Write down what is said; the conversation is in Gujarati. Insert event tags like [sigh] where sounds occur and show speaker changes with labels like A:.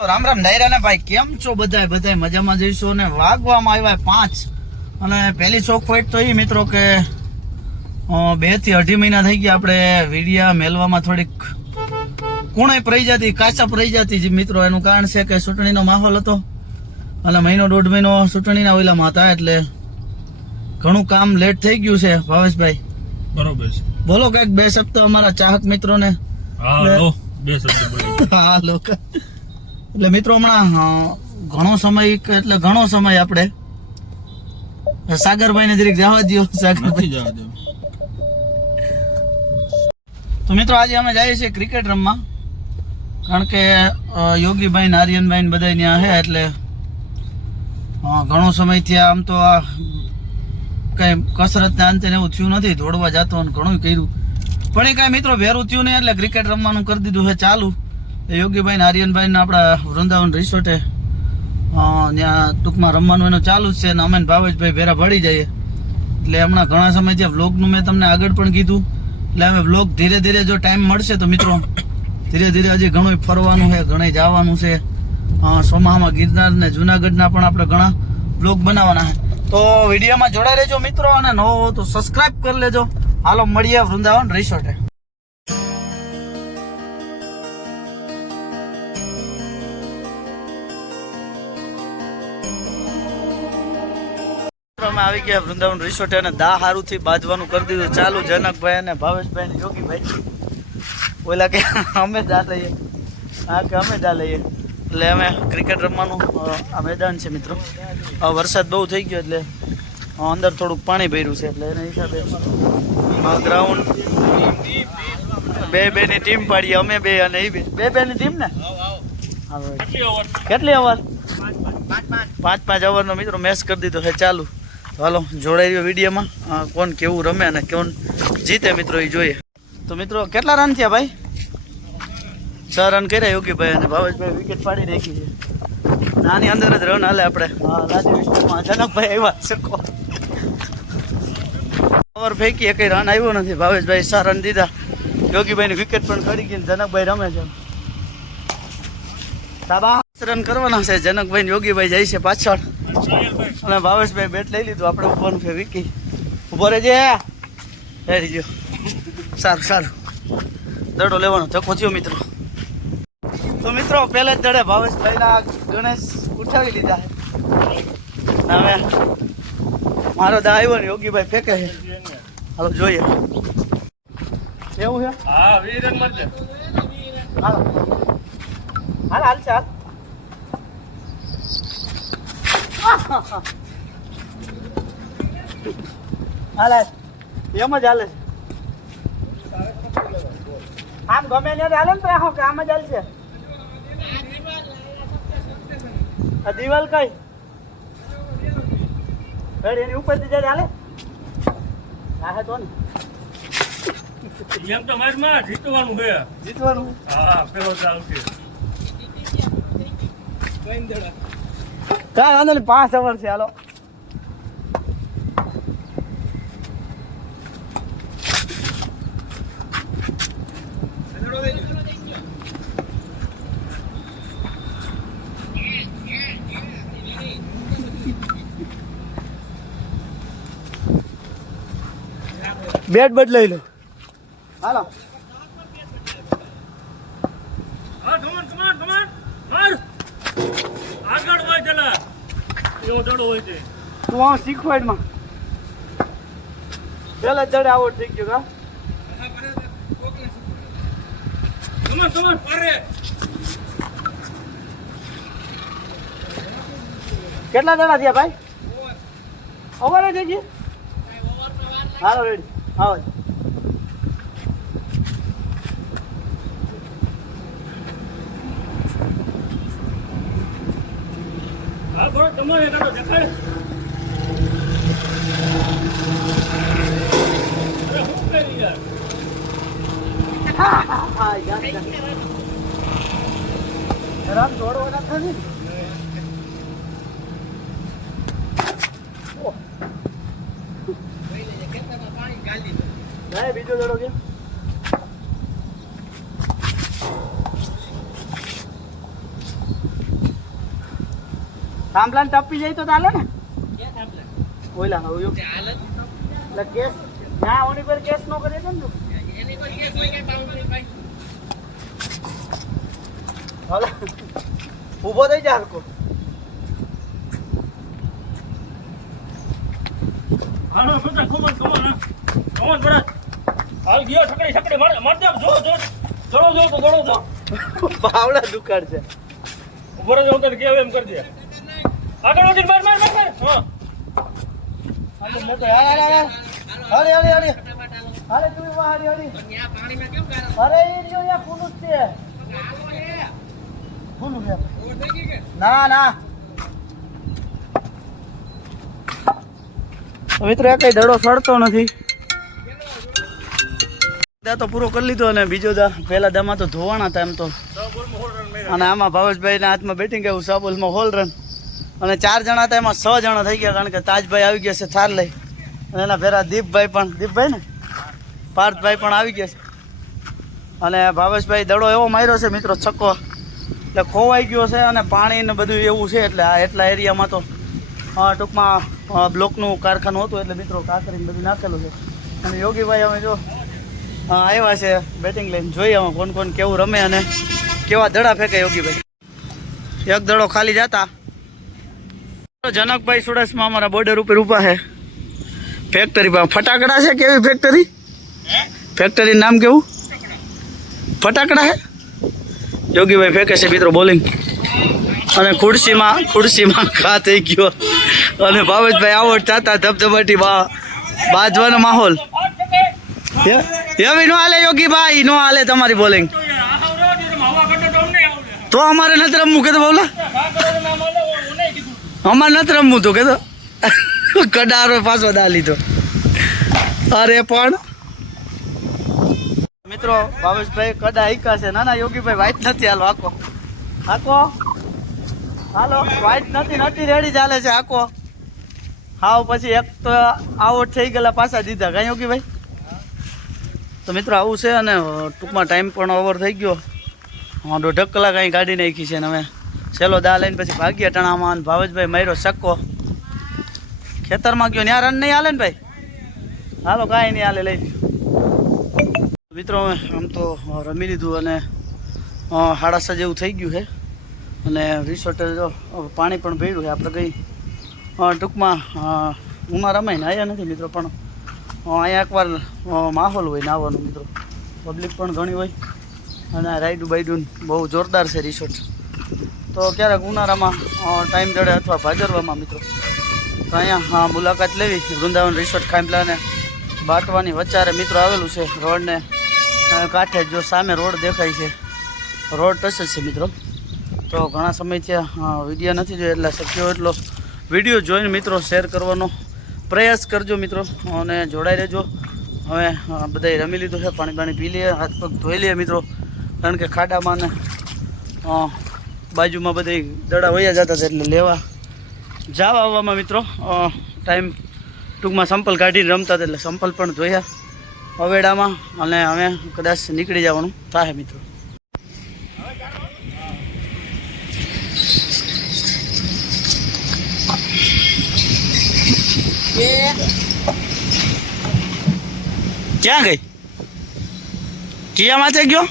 A: રામ રામ ડાયરા ભાઈ, કેમ છો બધાય? બધાય મજામાં જઈશું અને વાગવામાં આવ્યા પાંચ. અને પહેલી પોઈન્ટ તો એ મિત્રો કે બેથી અઢી મહિના થઈ ગયા આપણે વિડિયા મેલવામાં થોડીક કુણે પડી જતી કાચા પડી જતી જે મિત્રો. એનું કારણ છે કે ચૂંટણીનો માહોલ હતો. અને મહિનો દોઢ મહિનો ચૂંટણીના ઓલામાં હતા એટલે ઘણું કામ લેટ થઈ ગયું છે ભાવેશભાઈ.
B: બરોબર છે.
A: બોલો કંઈક બે શબ્દ અમારા ચાહક મિત્રોને.
B: બે શબ્દ
A: હા લોકો એટલે મિત્રો હમણાં ઘણો સમય એટલે ઘણો સમય આપણે. સાગરભાઈ ને જરીક જવા દો સાગરભાઈ.
B: જવા દેવું.
A: તો મિત્રો આજે અમે જઈએ છીએ ક્રિકેટ રમવા. કારણ કે યોગીભાઈ ને આર્યનભાઈ ને બધા ત્યાં છે એટલે ઘણો સમય થયા આમ તો આ કઈ કસરત ને અંતે એવું થયું નથી, દોડવા જતો અને ઘણું કર્યું. પણ એ કાંઈ મિત્રો ભેરું થયું નહીં એટલે ક્રિકેટ રમવાનું કરી દીધું છે ચાલુ. યોગીભાઈ ને આર્યનભાઈ ને આપણા વૃંદાવન રિસોર્ટે ત્યાં ટૂંકમાં રમવાનું એનું ચાલુ જ છે અને અમે ભાવેશભાઈ ભેરા ભળી જઈએ. એટલે હમણાં ઘણા સમયથી વ્લોગનું મેં તમને આગળ પણ કીધું. એટલે અમે વ્લોગ ધીરે ધીરે જો ટાઈમ મળશે તો મિત્રો, ધીરે ધીરે હજી ઘણું ફરવાનું છે ઘણું જવાનું છે. સોમાહામાં ગિરનાર ને જુનાગઢના પણ આપણે ઘણા વ્લોગ બનાવવાના છે. તો વિડીયોમાં જોડાઈ રહેજો મિત્રો અને નવો તો સબસ્ક્રાઈબ કરી લેજો. હાલો, મળીએ વૃંદાવન રિસોર્ટે અમે આવી ગયા વૃંદાવન રિસોર્ટ અને દા હારું થી બાજવાનું કરી દીધું. ચાલુ જનકભાઈ અને ભાવેશભાઈ ને યોગીભાઈ. ઓલા કે અમે જા લઈએ. હા કે અમે જા લઈએ. એટલે અમે ક્રિકેટ રમવાનું આ મેદાન છે મિત્રો. વરસાદ બહુ થઈ ગયો એટલે અંદર થોડુંક પાણી ભર્યું છે એટલે એના હિસાબે ગ્રાઉન્ડ બે બે ની ટીમ પાડી અમે બે અને એ બે. બે બે ની ટીમ ને? હા, ભાઈ. કેટલી અવર પાંચ પાંચ. અવરનો મિત્રો મેચ કરી દીધો છે ચાલુ. હાલો જોડાઈ રહ્યો વિડીયોમાં. કોણ કેવું રમે અને કોણ જીતે મિત્રો એ જોઈએ. તો મિત્રો કેટલા રન થયા ભાઈ? છ રન કર્યા યોગીભાઈ અને ભાવેશભાઈ વિકેટ પાડી નાખી છે. નાની અંદર જ રન હાલે આપણે. લાદી વિકેટમાં જનકભાઈ આવ્યા શકો ઓવર ફેંકી કઈ રન આવ્યો નથી. ભાવેશભાઈ છ રન દીધા. યોગીભાઈની વિકેટ પણ કરી ગઈ જનકભાઈ રમે છે. સાબાસ રન કરવાના છે. જનકભાઈ યોગીભાઈ જાય છે પાછળ. અને ભાવેશભાઈ બેટ લઈ લીધું આપણે ફોન છે વિકી. ઊભો રહેજે હેરી ગયો. સારું સારું. દડો લેવાનો ધક્કો થયો મિત્રો. તો મિત્રો પહેલા જ દડે ભાવેશભાઈના ગણેશ ઉઠાવી લીધા છે. હવે મારો દા આવ્યો ને યોગીભાઈ ફેંકે છે. હાલો જોઈએ. એવું છે?
B: હા વીરન મળજે હાલ.
A: હાલો હાલ હાલ ચાલ હાલ. એમ જ હાલે. છે. આમ ગમે ને હાલે ને તો આમ કે આમ જ હાલશે આ દિવાલ કઈ? રેડી એની ઉપર જયારે હાલે. હા હે તો ને.
B: એમ તો મારી માં જીતવાનું હે
A: જીતવાનું?
B: હા પેલો ચાલ છે
A: કાંઈ વાંધો નહીં પાંચ અવર છે હાલો. બેટ બદલાઈ લો. હાલો
B: હા કમાન કમાન કમાન માર આગળ હોય ચલા દડો હોય છે.
A: તું શીખવાડમાં. પેલા જડે આવડ થઈ ગયો કા?
B: પારે
A: કેટલા જણા થયા ભાઈ? ઓવર. થઈ ગઈ? હાલો રેડી આવો.
B: હા બરો તમારે કાઢો દેખાય અરે હું કરી યાર. [laughs]
A: હેરાન દોડવાના થાય ને ના બીજો દડો કે થાંભલા ટપી જાય તો ચાલે ને? ઓલા હવે એટલે કેસ ના ઓની પર કેસ નો કરે તું? હાલો. ઊભો થઈ જા હરકો
B: હાલો કમાન કમાન હા. કમાન હાલ ગયો છકડી છકડી માર માર દે જો જો. જો તો દડો જો.
A: બાવડા દુકાળ છે.
B: ઊભો રહે હું તને કેવું એમ કરી આગળ વધી માર માર માર હા.
A: હાલે લેતો હાલ. હાલ હાલ હાલે. હાલે હાલે હાલે. તું વાહ કેમ હાલે અરે એ જો યા કુનું છે. કુનું છે. ના ના. મિત્રો એ કઈ દડો સડતો નથી. દા તો પૂરો કરી લીધો અને બીજો દા પહેલા દામાં તો ધોવાના હતા એમ તો. અને આમાં ભાવેશભાઈના હાથમાં બેટિંગ આવ્યું સાબુલમાં હોલ રન. અને ચાર જણા હતા, એમાં છ જણા થઈ ગયા, કારણ કે તાજભાઈ આવી ગયા છે થાર લઈ. અને એના ભેરા દીપભાઈ પણ, દીપભાઈ ને? પાર્થભાઈ પણ આવી ગયા છે. અને ભાવેશભાઈ દડો એવો માર્યો છે, મિત્રો, છક્કો. એટલે ખોવાઈ ગયો છે અને પાણી ને બધું એવું છે, એટલે આ એટલા એરિયામાં તો ટૂંકમાં બ્લોકનું કારખાનું હતું, એટલે મિત્રો કાકરીને બધું નાખેલું છે. અને યોગીભાઈ અમે જો આવ્યા છે બેટિંગ લઈને, જોઈએ અમે કોણ કોણ કેવું રમે અને કેવા દડા ફેંકે યોગીભાઈ. એક દડો ખાલી જતા જનકભાઈ સુડાસમાં અમારા બોર્ડર ઉપર ઊભા છે. ફેક્ટરી પર ફટાકડા છે કેવી ફેક્ટરી ફેક્ટરી નામ કેવું? ફટાકડા છે? યોગીભાઈ ફેંકે છે મિત્રો બોલિંગ અને ખુરશીમાં ખુરશીમાં ખા થઈ ગયો. અને ભાવેશભાઈ આવડ ચાતા ધબધબાટી બા બાજવાનો માહોલ. હે- એવી નો હાલે યોગીભાઈ નો હાલે તમારી બોલિંગ
B: તો
A: અમારે નથી રમવું કે તો બોલા
B: આ કરો ના માલે હું નહીં કીધું
A: અમારે નથી રમવું તું કે તો કડારો પાછો દા લીધો. અરે પણ. મિત્રો, ભાવેશભાઈ કડા ઈકા છે. ના ના યોગીભાઈ વાઈટ નથી, હાલો આકો આકો હાલો, વાઈટ નથી નથી, રેડી ચાલે છે આકો હાવ, પછી એક તો આઉટ થઈ ગયેલા પાછા દીધા. કાંઈ યોગીભાઈ? તો મિત્રો, આવું છે અને ટૂંકમાં ટાઈમ પણ ઓવર થઈ ગયો. હા દોઢક કલાક અહીં ગાડી નાખી છે ને અમે છેલ્લો દા લઈને પછી ભાગ્યા ટણામાં અને ભાવેશભાઈ માર્યો સક્કો. ખેતરમાં ગયો ત્યાં રન નહીં હાલે ને ભાઈ? હાલો, કાંઈ નહીં હાલે, લઈ. મિત્રો, આમ તો રમી લીધું અને હાડાસા જેવું થઈ ગયું છે. અને રિસોર્ટે જો પાણી પણ ભર્યું છે. આપણે કંઈ ટૂંકમાં ઉમા રમાઈને આવ્યા નથી મિત્રો, પણ અહીંયા એકવાર માહોલ હોય નાવાનો મિત્રો. પબ્લિક પણ ઘણી હોય. અને રાઈડું બાઈડું બહુ જોરદાર છે રિસોર્ટ તો ક્યારેક ઉનાળામાં ટાઈમ જડે અથવા ભાજરવામાં મિત્રો. તો અહીંયા, હા, મુલાકાત લેવી વૃંદાવન રિસોર્ટ ખાંભલાને બાટવાની વચારે મિત્રો આવેલું છે. રોડને કાંઠે જો સામે રોડ દેખાય છે. રોડ ટચ છે મિત્રો. તો ઘણા સમયથી વીડિયો નથી જોયો એટલે શક્ય એટલો વીડિયો જોઈને મિત્રો શેર કરવાનો પ્રયાસ કરજો મિત્રો. અને જોડાઈ રહેજો. હવે બધાએ રમી લીધું છે. પાણી પાણી પી લઈએ, હાથ પગ ધોઈ લઈએ મિત્રો. કારણ કે ખાડામાં ને બાજુમાં બધી દડા વયા જતા હતા એટલે લેવા જાવ આવવામાં મિત્રો. ટાઈમ ટૂંકમાં સંપલ કાઢીને રમતા હતા એટલે સંપલ પણ જોયા અવેડામાં અને અમે કદાચ નીકળી જવાનું થાય મિત્રો. ક્યાં ગઈ? કિયામાં માથે ગયો?